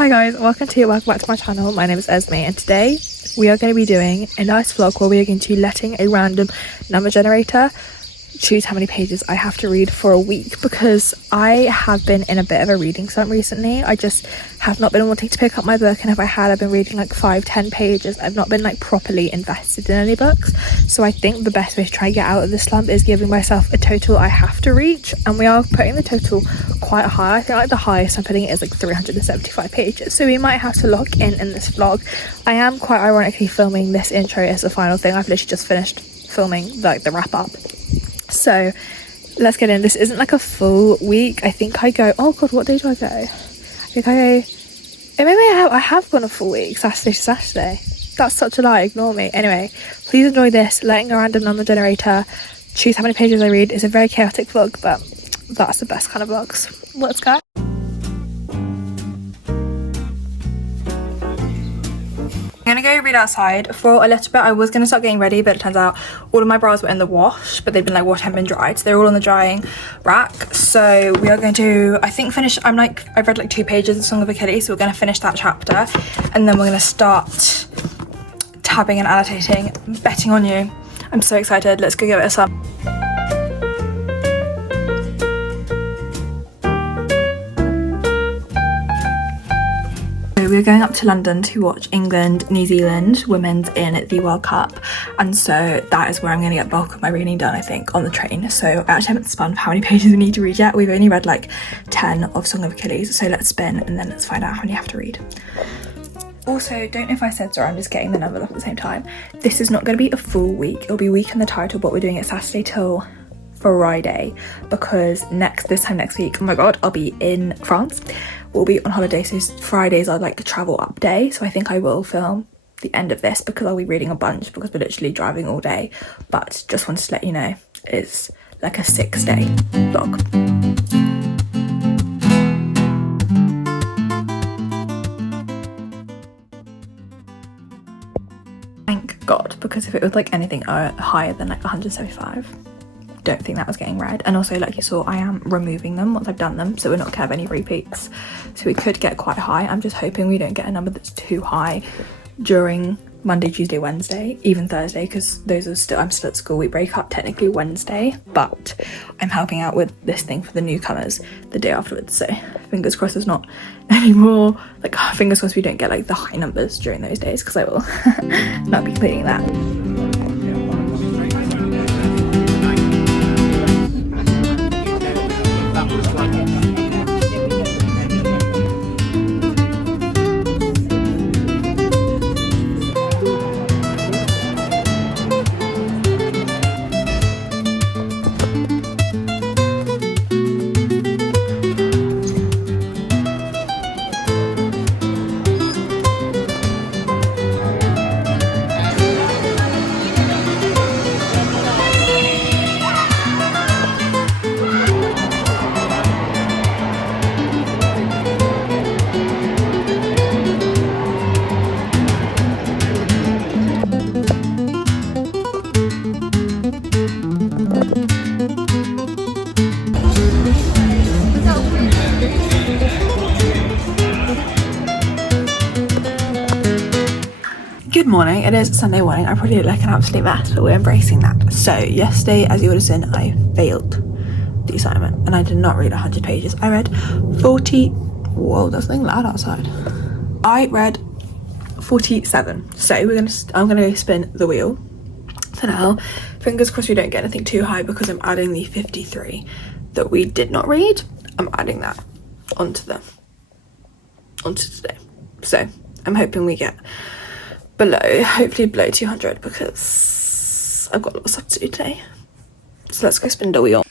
Hi guys, welcome back to my channel. My name is Esme and today we are going to be doing a nice vlog where we are going to be letting a random number generator choose how many pages I have to read for a week, because I have been in a bit of a reading slump recently. I just have not been wanting to pick up my book, and if I had, I've been reading like 5-10 pages. I've not been like properly invested in any books, so I think the best way to try and get out of this slump is giving myself a total I have to reach, and we are putting the total quite high. I think like the highest I'm putting it is like 375 pages, so we might have to lock in this vlog. I am quite ironically filming this intro as the final thing. I've literally just finished filming like the wrap up. So let's get in. This isn't like a full week. I think I go, oh god, what day do I go? I think I go, maybe I have gone a full week, Saturday to Saturday. That's such a lie, ignore me. Anyway, please enjoy this, letting a random number generator choose how many pages I read. It's a very chaotic vlog, but that's the best kind of vlogs. Let's go. I'm gonna go read outside for a little bit. I was gonna start getting ready, but it turns out all of my bras were in the wash, but they've been like washed and been dried, so they're all on the drying rack. So we are going to, I think, finish. I've read like 2 pages of Song of Achilles, so we're gonna finish that chapter, and then we're gonna start tabbing and annotating. Betting on you. I'm so excited. Let's go give it a sub. We're going up to London to watch England, New Zealand women's in the World Cup, and so that is where I'm going to get bulk of my reading done, I think, on the train. So I actually haven't spun for how many pages we need to read yet. We've only read like 10 of Song of Achilles, so let's spin and then let's find out how many you have to read. Also, don't know if I said so, I'm just getting the numbers up at the same time. This is not going to be a full week. It'll be week in the title, but we're doing it Saturday till Friday, because this time next week, oh my god, I'll be in France. We'll be on holiday, so Fridays are like the travel up day, so I think I will film the end of this because I'll be reading a bunch because we're literally driving all day. But just wanted to let you know, it's like a 6-day vlog. Thank god, because if it was like anything higher than like 175, don't think that was getting read. And also, like you saw, I am removing them once I've done them, so we're not gonna have any repeats, so we could get quite high. I'm just hoping we don't get a number that's too high during Monday, Tuesday, Wednesday, even Thursday, because those are still, I'm still at school. We break up technically Wednesday, but I'm helping out with this thing for the newcomers the day afterwards, so fingers crossed there's not any more, like, fingers crossed we don't get like the high numbers during those days, because I will not be completing that. Good morning, it is Sunday morning. I probably look like an absolute mess, but we're embracing that. So yesterday, as you would have seen, I failed the assignment and I did not read 100 pages. I read 40, whoa, there's something loud outside. I read 47. So I'm gonna go spin the wheel for now. Fingers crossed we don't get anything too high, because I'm adding the 53 that we did not read. I'm adding that onto today. So I'm hoping we get hopefully below 200, because I've got lots of stuff to do today. So let's go spin the wheel.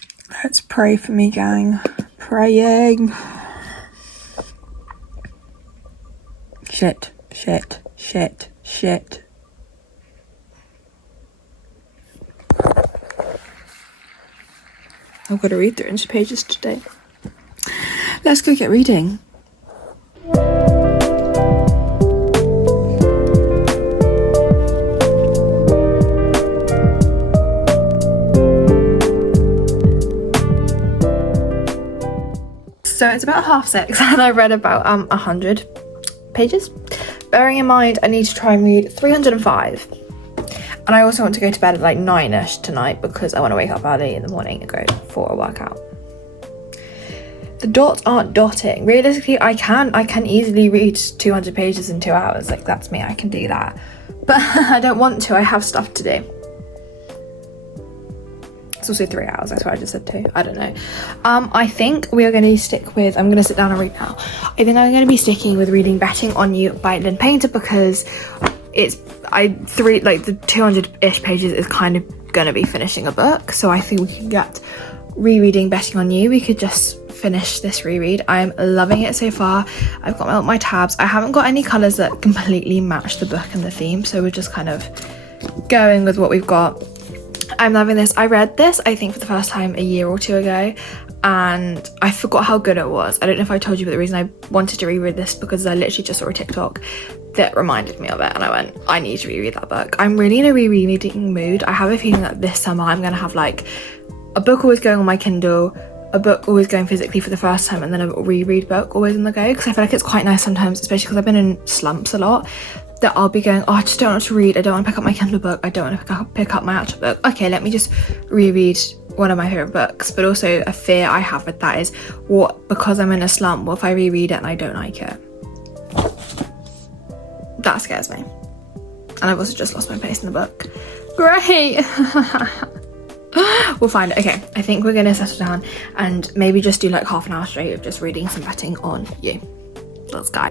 Let's pray for me, gang. Praying. Shit. I've got to read 300 pages today. Let's go get reading. So it's about 6:30 and I read about 100 pages. Bearing in mind I need to try and read 305. And I also want to go to bed at like 9ish tonight because I want to wake up early in the morning and go for a workout. The dots aren't dotting. Realistically, I can easily read 200 pages in 2 hours. Like, that's me, I can do that. But I don't want to, I have stuff to do. It's also 3 hours, that's what I just said too. I don't know. I think we are going to stick with, I'm going to sit down and read now. I think I'm going to be sticking with reading Betting on You by Lynn Painter because the 200-ish pages is kind of going to be finishing a book. So I think we can get rereading Betting on You. We could just finish this reread. I'm loving it so far. I've got my tabs. I haven't got any colours that completely match the book and the theme, so we're just kind of going with what we've got. I'm loving this. I read this, I think, for the first time a year or two ago, and I forgot how good it was. I don't know if I told you, but the reason I wanted to reread this because I literally just saw a TikTok that reminded me of it, and I went, I need to reread that book. I'm really in a rereading mood. I have a feeling that this summer I'm going to have like a book always going on my Kindle, a book always going physically for the first time, and then a reread book always on the go, because I feel like it's quite nice sometimes, especially because I've been in slumps a lot, that I'll be going, oh, I just don't want to read, I don't want to pick up my Kindle book, I don't want to pick up my actual book. Okay, let me just reread one of my favourite books. But also a fear I have with that is, because I'm in a slump, what if I reread it and I don't like it? That scares me. And I've also just lost my place in the book. Great! We'll find it. Okay, I think we're gonna settle down and maybe just do like half an hour straight of just reading some Betting on You. Let's go.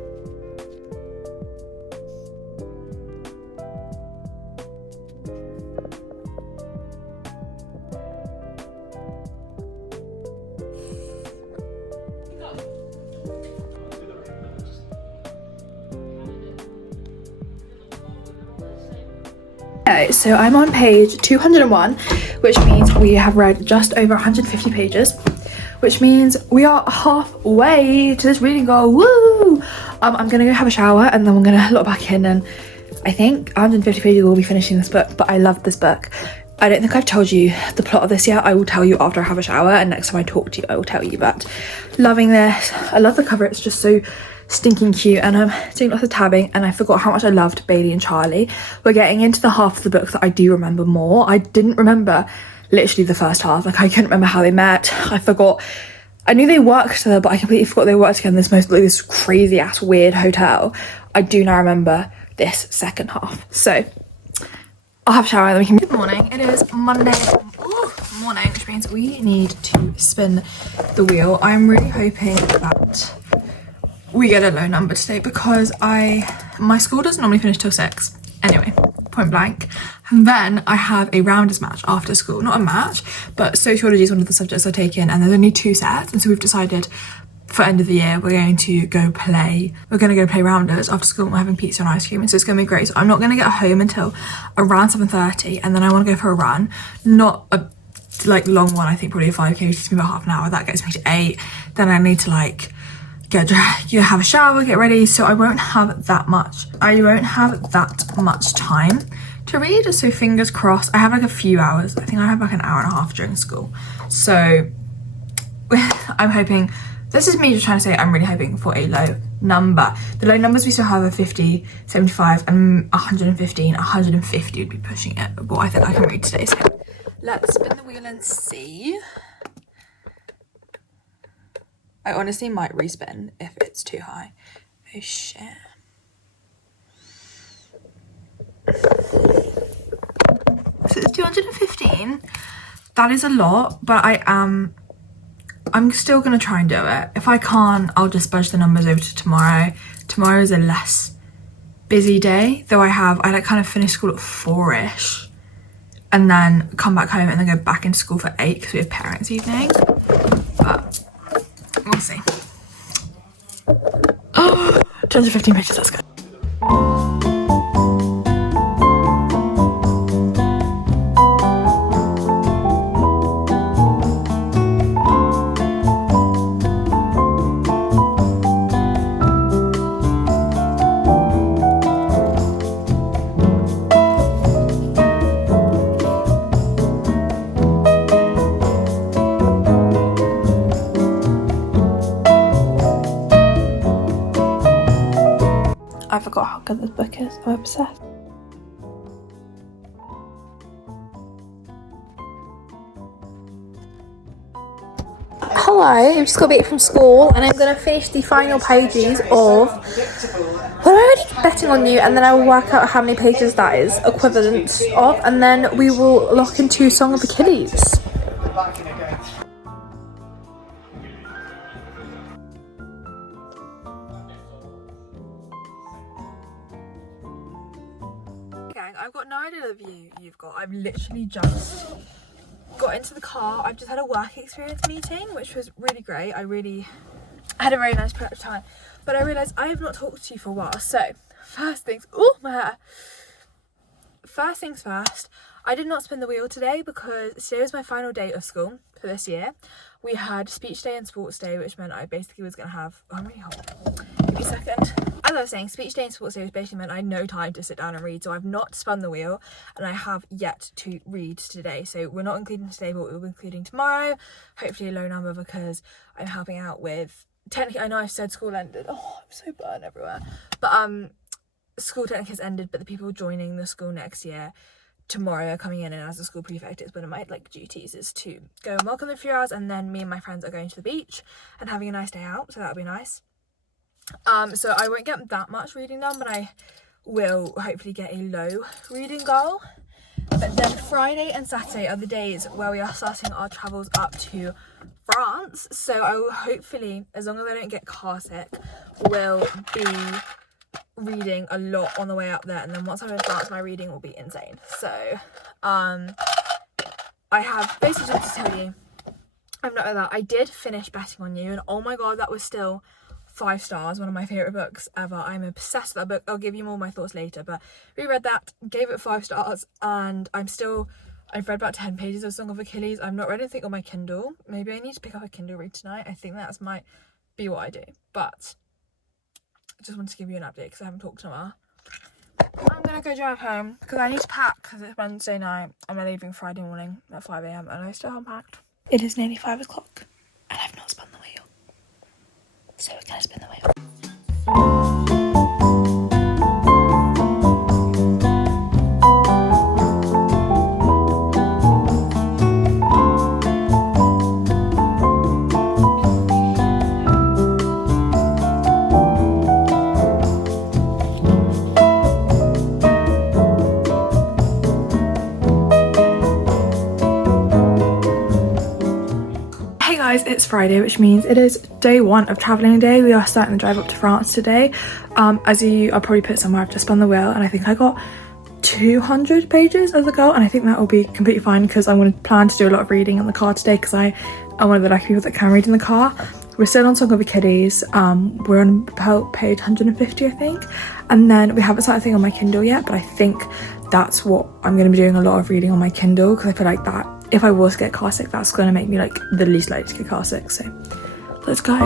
Okay, so I'm on page 201, which means we have read just over 150 pages, which means we are halfway to this reading goal. Woo! I'm gonna go have a shower and then we're gonna log back in, and I think 150 pages will be finishing this book. But I love this book. I don't think I've told you the plot of this yet. I will tell you after I have a shower, and next time I talk to you I will tell you. But loving this. I love the cover, it's just so stinking cute, and I'm doing lots of tabbing, and I forgot how much I loved Bailey and Charlie. We're getting into the half of the book that I do remember more. I didn't remember literally the first half. Like, I couldn't remember how they met. I forgot. I knew they worked together, but I completely forgot they worked together in this crazy ass weird hotel. I do now remember this second half. So I'll have a shower and then we can. Good morning. It is Monday morning, which means we need to spin the wheel. I'm really hoping that we get a low number today because my school doesn't normally finish till 6 anyway, point blank, and then I have a rounders match after school. Not a match, but sociology is one of the subjects I take in, and there's only 2 sets, and so we've decided for end of the year we're going to go play rounders after school, and we're having pizza and ice cream, and so it's gonna be great. So I'm not gonna get home until around 7:30, and then I want to go for a run, not a long one, I think probably a 5k, which takes me about half an hour. That gets me to 8. Then I need to get dressed, have a shower, get ready, so I won't have that much time to read. So fingers crossed. I have a few hours. I think I have an hour and a half during school, so I'm hoping. This is me just trying to say I'm really hoping for a low number. The low numbers we still have are 50, 75 and 115. 150 would be pushing it, but I think I can read today. So let's spin the wheel and see. I honestly might respin if it's too high. Oh shit. So it's 215. That is a lot, but I'm still gonna try and do it. If I can't, I'll just budge the numbers over to tomorrow. Tomorrow is a less busy day, though I kind of finish school at 4ish and then come back home and then go back into school for 8 because we have parents' evening. But we'll see. Oh, 215 pages, that's good. pages. I'm obsessed. Hello, I've just got back from school and I'm going to finish the final pages of... Well, I'm already betting on you, and then I will work out how many pages that is equivalent of, and then we will lock into Song of Achilles. Gang, I've got no idea the view you've got. I've literally just got into the car. I've just had a work experience meeting, which was really great. I had a very nice productive time, but I realised I have not talked to you for a while. So first things first, I did not spin the wheel today because today was my final day of school for this year. We had speech day and sports day, which meant I basically was going to have... Oh, I'm really hot. Give me a second. As I was saying, speech day and sports day, which basically meant I had no time to sit down and read, so I've not spun the wheel and I have yet to read today. So we're not including today, but we'll be including tomorrow, hopefully a low number, because I'm helping out with... Technically, I know I've said school ended. Oh, I'm so burnt everywhere. But school technically has ended, but the people joining the school next year tomorrow are coming in, and as a school prefect, it's one of my duties is to go and welcome them for a few hours, and then me and my friends are going to the beach and having a nice day out, so that'll be nice. So I won't get that much reading done, but I will hopefully get a low reading goal. But then Friday and Saturday are the days where we are starting our travels up to France, so I will hopefully, as long as I don't get car sick, will be reading a lot on the way up there, and then once I'm in France my reading will be insane. So I have basically just to tell you, I'm not like that. I did finish Betting on You, and oh my god, that was still 5 stars, one of my favourite books ever. I'm obsessed with that book. I'll give you more of my thoughts later, but reread that, gave it 5 stars, and I've read about 10 pages of Song of Achilles. I've not read anything on my Kindle. Maybe I need to pick up a Kindle read tonight. I think that might be what I do, but I just wanted to give you an update because I haven't talked to her. I'm gonna go drive home because I need to pack because it's Wednesday night and we're leaving Friday morning at 5 a.m. and I still haven't packed. It is nearly 5 o'clock and I've not spun the wheel. So we're gonna spin the wheel. It's Friday, which means it is day 1 of traveling day. We are starting the drive up to France today. I'll probably put somewhere I've just spun the wheel, and I think I got 200 pages as a goal, and I think that will be completely fine because I'm going to plan to do a lot of reading in the car today because I am one of the lucky people that can read in the car. We're still on Song of Achilles. We're on about page 150, I think, and then we haven't started a thing on my Kindle yet, but I think that's what I'm going to be doing, a lot of reading on my Kindle, because I feel like that, if I was to get car sick, that's going to make me the least likely to get car sick. So let's go.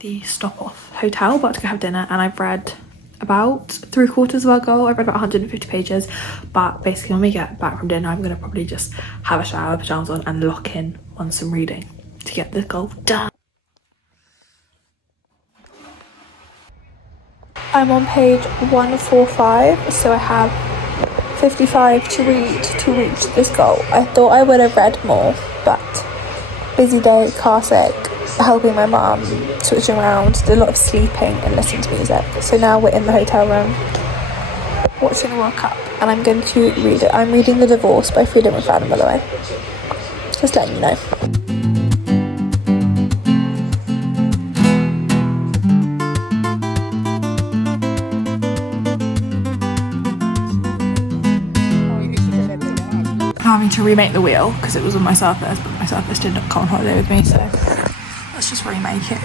The stop off hotel, about to go have dinner, and I've read about 3/4 of our goal. I've read about 150 pages, but basically when we get back from dinner I'm going to probably just have a shower, pajamas on, and lock in on some reading to get the goal done. I'm on page 145, so I have 55 to read to reach this goal. I thought I would have read more, but busy day, car sick, helping my mum, switching around, did a lot of sleeping and listening to music. So now we're in the hotel room watching the World Cup, and I'm going to read it. I'm reading The Divorce by Freedom McFadden, by the way. Just letting you know. having to remake the wheel because it was on my Surface, but my Surface did not come on holiday with me, so let's just remake it.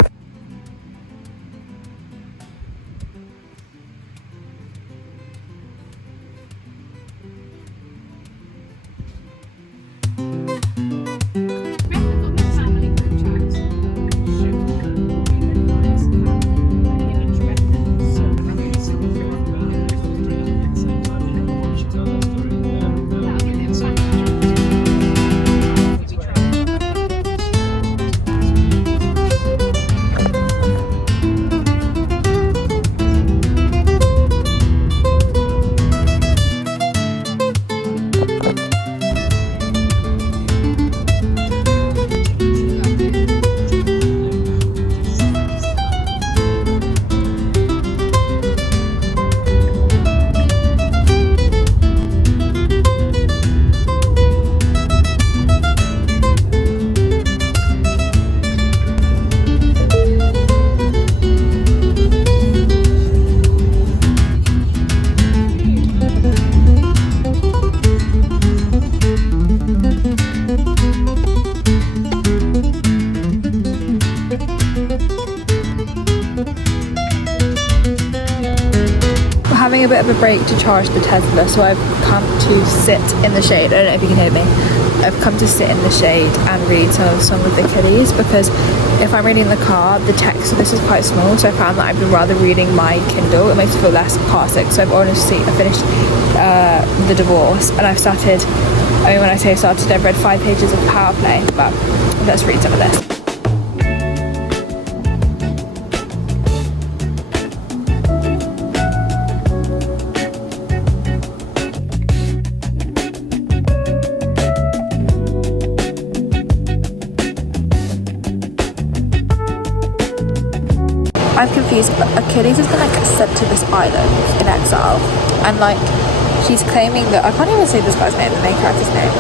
Having a bit of a break to charge the Tesla, so I've come to sit in the shade. I don't know if you can hear me. I've come to sit in the shade and read some of the kiddies, because if I'm reading in the car, the text of this is quite small, so I found that I'd rather reading my Kindle. It makes me feel less classic. So I've honestly finished The Divorce, and I've started, I mean, when I say started, I've read 5 pages of Power Play, but let's read some of this. I'm confused, but Achilles has been like sent to this island in exile, and like she's claiming that, I can't even say this guy's name, the main character's name,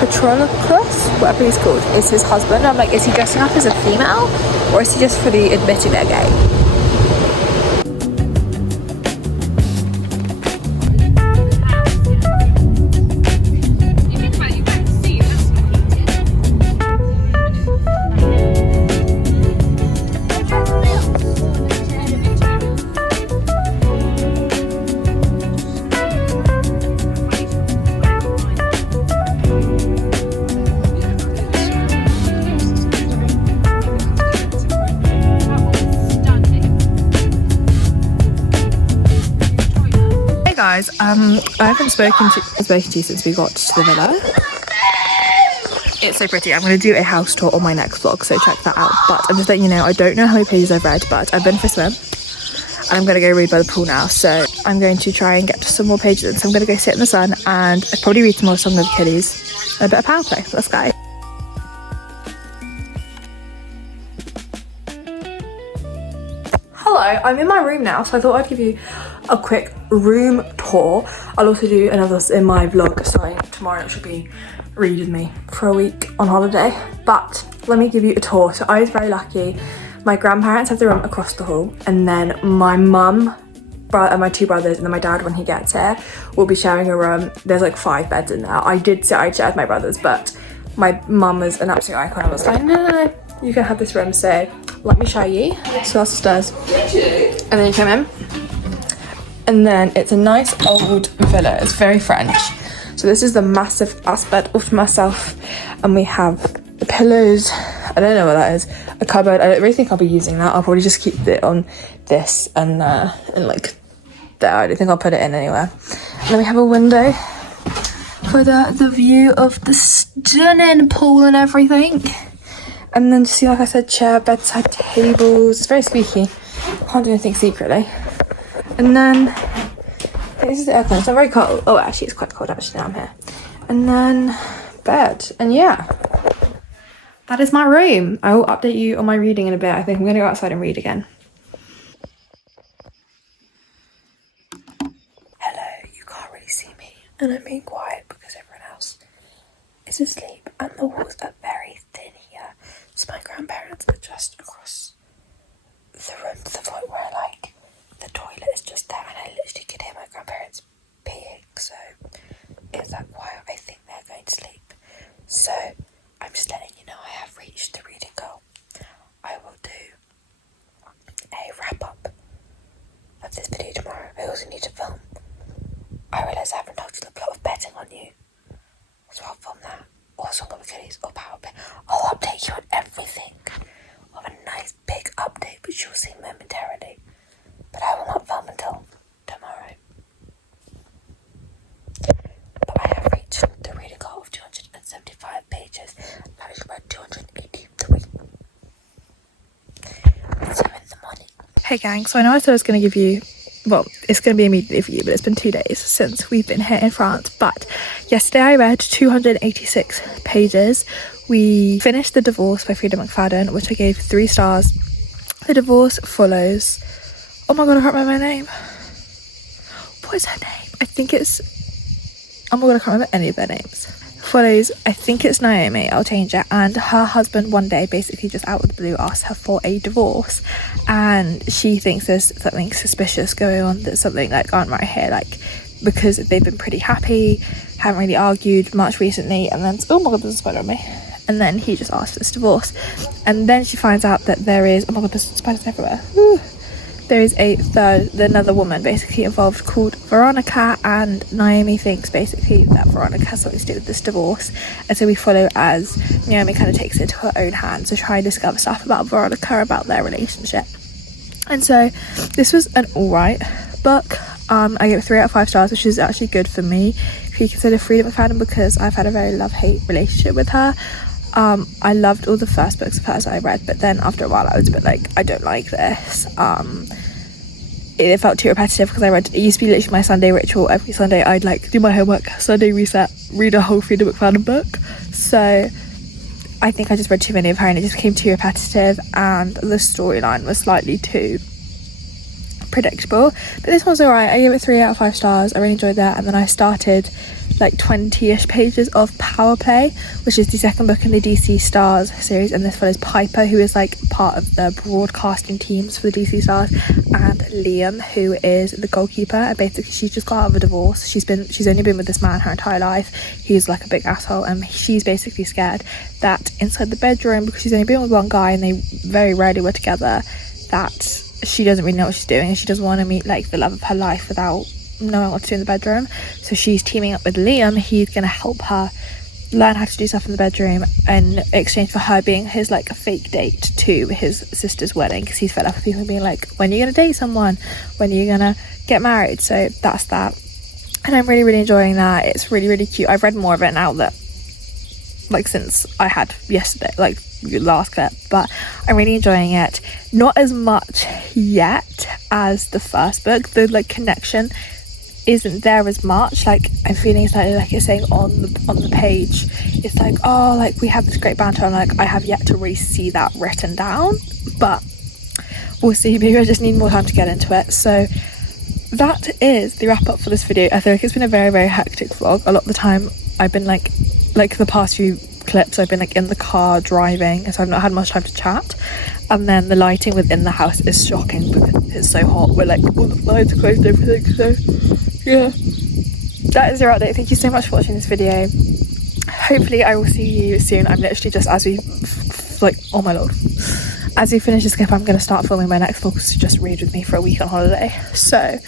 Patroclus, whatever he's called, is his husband. I'm like, is he dressing up as a female, or is he just fully admitting they're gay? Guys, I haven't spoken to you since we got to the villa. It's so pretty. I'm going to do a house tour on my next vlog, so check that out. But I'm just letting you know, I don't know how many pages I've read, but I've been for a swim and I'm going to go read by the pool now. So I'm going to try and get to some more pages. So I'm going to go sit in the sun and I'll probably read some more Song of Achilles and a bit of Power Play. Let's go. Hello, I'm in my room now, so I thought I'd give you a quick room tour. I'll also do another in my vlog starting tomorrow, which will be read with me for a week on holiday. But let me give you a tour. So I was very lucky. My grandparents have the room across the hall, and then my mum, my 2 brothers, and then my dad, when he gets here, will be sharing a room. There's like 5 beds in there. I did say I'd share with my brothers, but my mum was an absolute icon. I was like, no, you can have this room. So let me show you. So that's the stairs. And then you come in. And then it's a nice old villa. It's very French. So this is the massive aspect of myself. And we have the pillows. I don't know what that is. A cupboard. I don't really think I'll be using that. I'll probably just keep it on this and like there. I don't think I'll put it in anywhere. And then we have a window for the view of the stunning pool and everything. And then see, like I said, chair, bedside tables. It's very squeaky. Can't do anything secretly. And then this is the aircon. It's not very cold. Oh, actually, it's quite cold actually now I'm here. And then bed. And yeah, that is my room. I will update you on my reading in a bit. I think I'm going to go outside and read again. Hello, you can't really see me, and I'm being quiet because everyone else is asleep, and the walls are very thin here. So my grandparents are just across the room to the point where like the toilet is just there, and I literally could hear my grandparents peeing. So it's that quiet. I think So I'll film that, or Song of Achilles, or Power Play. I'll update you on everything. I'll have a nice big update, which you'll see momentarily. But I will not film until tomorrow. But I have reached the reading goal of 275 pages. I have read 283. See you in the morning. Hey gang, so I know I said I was going to give you, well, it's going to be immediately for you, but it's been 2 days since we've been here in France. But yesterday I read 286 pages. We finished The Divorce by Frida McFadden, which I gave 3 stars. The Divorce follows, oh my god, I can't remember her name. What is her name? I think it's, oh my god, I can't remember any of their names. Follows, I think it's Naomi, I'll change it, and her husband one day basically just out of the blue asked her for a divorce, and she thinks there's something suspicious going on, there's something like aren't right here, like because they've been pretty happy, haven't really argued much recently, and then oh my god, there's a spider on me, and then he just asked for this divorce, and then she finds out that there is, oh my god, there's spiders everywhere. Woo. There is another woman basically involved called Veronica, and Naomi thinks basically that Veronica has something to do with this divorce, and so we follow as Naomi kind of takes it into her own hands to try and discover stuff about Veronica, about their relationship. And so this was an alright book. I gave it 3 out of 5 stars, which is actually good for me if you consider Frida McFadden, because I've had a very love-hate relationship with her. I loved all the first books of hers I read, but then after a while I was a bit like, I don't like this. It felt too repetitive because it used to be literally my Sunday ritual. Every Sunday I'd like do my homework, Sunday reset, read a whole Frida McFadden book. So I think I just read too many of her and it just became too repetitive, and the storyline was slightly too predictable. But this one's alright. I gave it 3 out of 5 stars. I really enjoyed that. And then I started like 20-ish pages of Power Play, which is the second book in the DC Stars series, and this follows Piper, who is like part of the broadcasting teams for the DC Stars, and Liam, who is the goalkeeper, and basically she's just got out of a divorce. She's only been with this man her entire life. He's like a big asshole, and she's basically scared that inside the bedroom, because she's only been with one guy and they very rarely were together, that she doesn't really know what she's doing, and she doesn't want to meet like the love of her life without knowing what to do in the bedroom. So she's teaming up with Liam. He's gonna help her learn how to do stuff in the bedroom in exchange for her being his like a fake date to his sister's wedding, because he's fed up with people being like, when are you gonna date someone, when are you gonna get married? So that's that, and I'm really enjoying that. It's really cute. I've read more of it now that like since I had yesterday, like last clip, but I'm really enjoying it. Not as much yet as the first book. The like connection isn't there as much. Like I'm feeling slightly like it's saying on the page, it's like, oh, like we have this great banter, and like I have yet to really see that written down, but we'll see. Maybe I just need more time to get into it. So that is the wrap up for this video. I feel like it's been a very hectic vlog. A lot of the time I've been like the past few clips I've been like in the car driving, so I've not had much time to chat, and then the lighting within the house is shocking because it's so hot. We're like all the lights are closed and everything, so yeah, that is your update. Thank you so much for watching this video. Hopefully I will see you soon. I'm literally just as we like, oh my lord, as we finish this clip I'm going to start filming my next vlog to just read with me for a week on holiday. So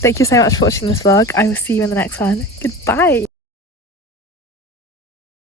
thank you so much for watching this vlog. I will see you in the next one. Goodbye.